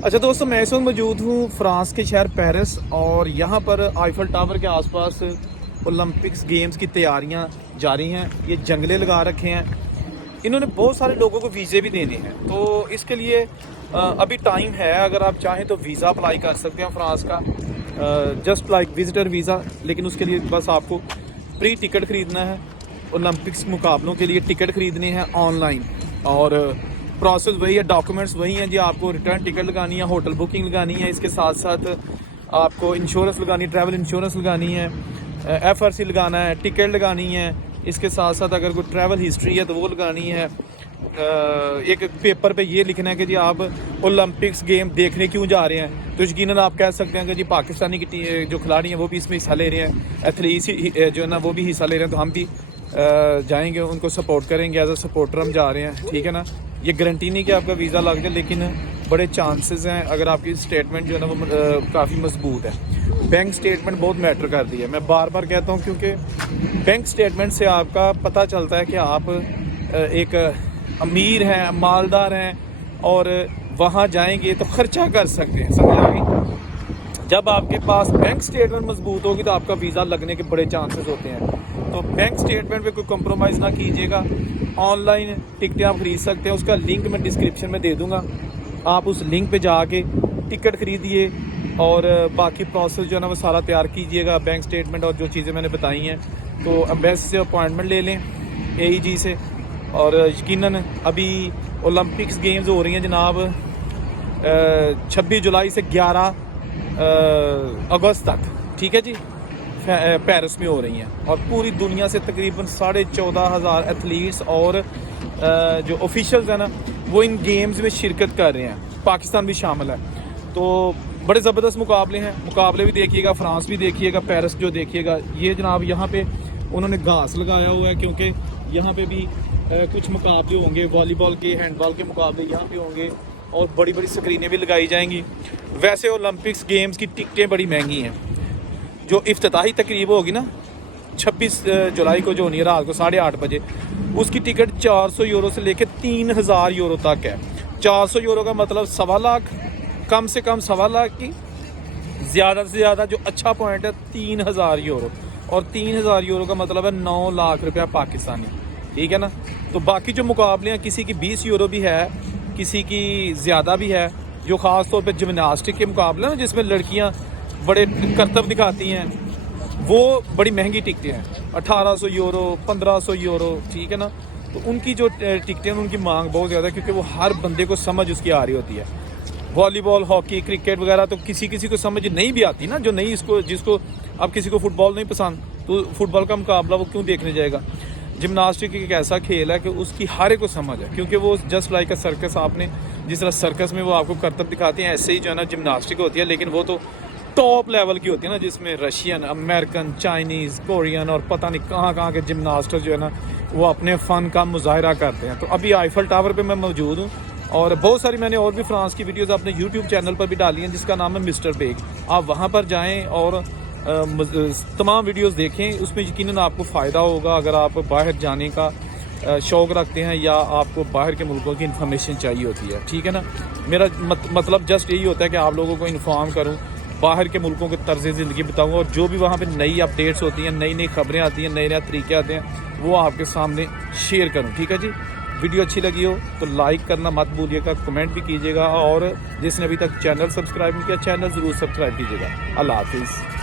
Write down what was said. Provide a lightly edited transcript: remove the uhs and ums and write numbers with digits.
अच्छा दोस्तों, मैं इस वक्त मौजूद हूँ फ्रांस के शहर पेरिस और यहाँ पर आईफल टावर के आसपास ओलंपिक्स गेम्स की तैयारियाँ जारी हैं। ये जंगले लगा रखे हैं, इन्होंने बहुत सारे लोगों को वीज़े भी देने हैं, तो इसके लिए अभी टाइम है। अगर आप चाहें तो वीज़ा अप्लाई कर सकते हैं फ्रांस का, जस्ट लाइक विजिटर वीज़ा। लेकिन उसके लिए बस आपको प्री टिकट ख़रीदना है। ओलंपिक्स मुकाबलों के लिए टिकट ख़रीदने हैं ऑनलाइन, और प्रोसेस वही है, डॉक्यूमेंट्स वही हैं जी। आपको रिटर्न टिकट लगानी है, होटल बुकिंग लगानी है, इसके साथ साथ आपको इंश्योरेंस लगानी है, ट्रैवल इंश्योरेंस लगानी है, FRC लगाना है, टिकट लगानी है। इसके साथ साथ अगर कोई ट्रैवल हिस्ट्री है तो वो लगानी है। एक पेपर पे ये लिखना है कि जी आप ओलंपिक्स गेम देखने क्यों जा रहे हैं। तो यकीनन आप कह सकते हैं कि जी पाकिस्तानी की जो खिलाड़ी हैं वो भी इसमें हिस्सा ले रहे हैं, एथलीट्स जो है ना वो भी हिस्सा ले रहे हैं, तो हम भी जाएंगे, उनको सपोर्ट करेंगे, एज अ सपोर्टर हम जा रहे हैं, ठीक है ना। ये गारंटी नहीं कि आपका वीज़ा लग जाए, लेकिन बड़े चांसेस हैं अगर आपकी स्टेटमेंट जो है ना वो काफ़ी मजबूत है। बैंक स्टेटमेंट बहुत मैटर करती है, मैं बार बार कहता हूँ, क्योंकि बैंक स्टेटमेंट से आपका पता चलता है कि आप एक अमीर हैं, मालदार हैं, और वहाँ जाएंगे तो खर्चा कर सकते हैं, समझ आ गई। जब आपके पास बैंक स्टेटमेंट मजबूत होगी तो आपका वीज़ा लगने के बड़े चांसेस होते हैं। तो बैंक स्टेटमेंट पे कोई कंप्रोमाइज़ ना कीजिएगा। ऑनलाइन टिकटें आप खरीद सकते हैं, उसका लिंक मैं डिस्क्रिप्शन में दे दूंगा। आप उस लिंक पे जाके टिकट खरीदिए और बाकी प्रोसेस जो है ना वो सारा तैयार कीजिएगा, बैंक स्टेटमेंट और जो चीज़ें मैंने बताई हैं। तो एम्बेसी से अपॉइंटमेंट ले लें, AEG से। और यकीनन अभी ओलंपिक्स गेम्स हो रही हैं जनाब 26 जुलाई से 11 अगस्त तक, ठीक है जी, पेरिस में हो रही हैं। और पूरी दुनिया से तकरीबन 14,500 एथलीट्स और जो ऑफिशियल्स हैं ना वो इन गेम्स में शिरकत कर रहे हैं, पाकिस्तान भी शामिल है। तो बड़े ज़बरदस्त मुकाबले हैं, मुकाबले भी देखिएगा, फ्रांस भी देखिएगा, पेरिस जो देखिएगा। ये जनाब यहाँ पे उन्होंने घास लगाया हुआ है, क्योंकि यहाँ पे भी कुछ मुकाबले होंगे, वॉलीबॉल के, हैंडबॉल के मुकाबले यहाँ पे होंगे, और बड़ी बड़ी स्क्रीनें भी लगाई जाएंगी। वैसे ओलंपिक्स गेम्स की टिकटें बड़ी महंगी हैं। जो इफ्तिताही तकरीब होगी ना 26 जुलाई को, जो होनी है रात को 8:30 बजे, उसकी टिकट 400 यूरो से लेकर 3,000 यूरो तक है। 400 यूरो का मतलब 1.25 लाख, कम से कम 1.25 लाख की, ज़्यादा से ज़्यादा जो अच्छा पॉइंट है 3,000 यूरो, और 3,000 यूरो का मतलब है 9 लाख रुपया पाकिस्तानी, ठीक है ना। तो बाकी जो मुकाबले हैं, किसी की 20 यूरो भी है, किसी की ज़्यादा भी है। जो ख़ास तौर पे जिम्नास्टिक के मुकाबले हैं जिसमें लड़कियां बड़े करतब दिखाती हैं, वो बड़ी महंगी टिकटें हैं, 1800 यूरो, 1500 यूरो, ठीक है ना। तो उनकी जो टिकटें हैं उनकी मांग बहुत ज़्यादा है, क्योंकि वो हर बंदे को समझ उसकी आ रही होती है। वॉलीबॉल, हॉकी, क्रिकेट वगैरह तो किसी किसी को समझ नहीं भी आती ना, जो नहीं, इसको जिसको, अब किसी को फुटबॉल नहीं पसंद तो फुटबॉल का मुकाबला वो क्यों देखने जाएगा। जिम्नास्टिक एक ऐसा खेल है कि उसकी हर एक को समझ है, क्योंकि वो जस्ट लाइक अ सर्कस, आपने जिस तरह सर्कस में वो आपको करतब दिखाते हैं, ऐसे ही जो है ना जिम्नास्टिक होती है, लेकिन वो तो टॉप लेवल की होती है ना, जिसमें रशियन, अमेरिकन, चाइनीज़, कोरियन और पता नहीं कहाँ के जिम्नास्टर जो है ना वो अपने फ़न का मुजाहरा करते हैं। तो अभी आईफल टावर पे मैं मौजूद हूँ, और बहुत सारी मैंने और भी फ्रांस की वीडियोस अपने YouTube चैनल पर भी डाली हैं, जिसका नाम है मिस्टर बेग। आप वहाँ पर जाएँ और तमाम वीडियोस देखें, उसमें यकीनन आपको फ़ायदा होगा। अगर आप बाहर जाने का शौक़ रखते हैं या आपको बाहर के मुल्कों की इन्फॉर्मेशन चाहिए होती है, ठीक है ना। मेरा मतलब जस्ट यही होता है कि आप लोगों को इन्फॉर्म करूं, बाहर के मुल्कों के तर्ज़ ज़िंदगी बताऊं, और जो भी वहाँ पे नई अपडेट्स होती हैं, नई नई खबरें आती हैं, नए नए तरीके आते हैं, वो आपके सामने शेयर करूं, ठीक है जी। वीडियो अच्छी लगी हो तो लाइक करना मत भूलिएगा, कमेंट भी कीजिएगा, और जिसने अभी तक चैनल सब्सक्राइब नहीं किया, चैनल ज़रूर सब्सक्राइब कीजिएगा। अल्लाह हाफिज़।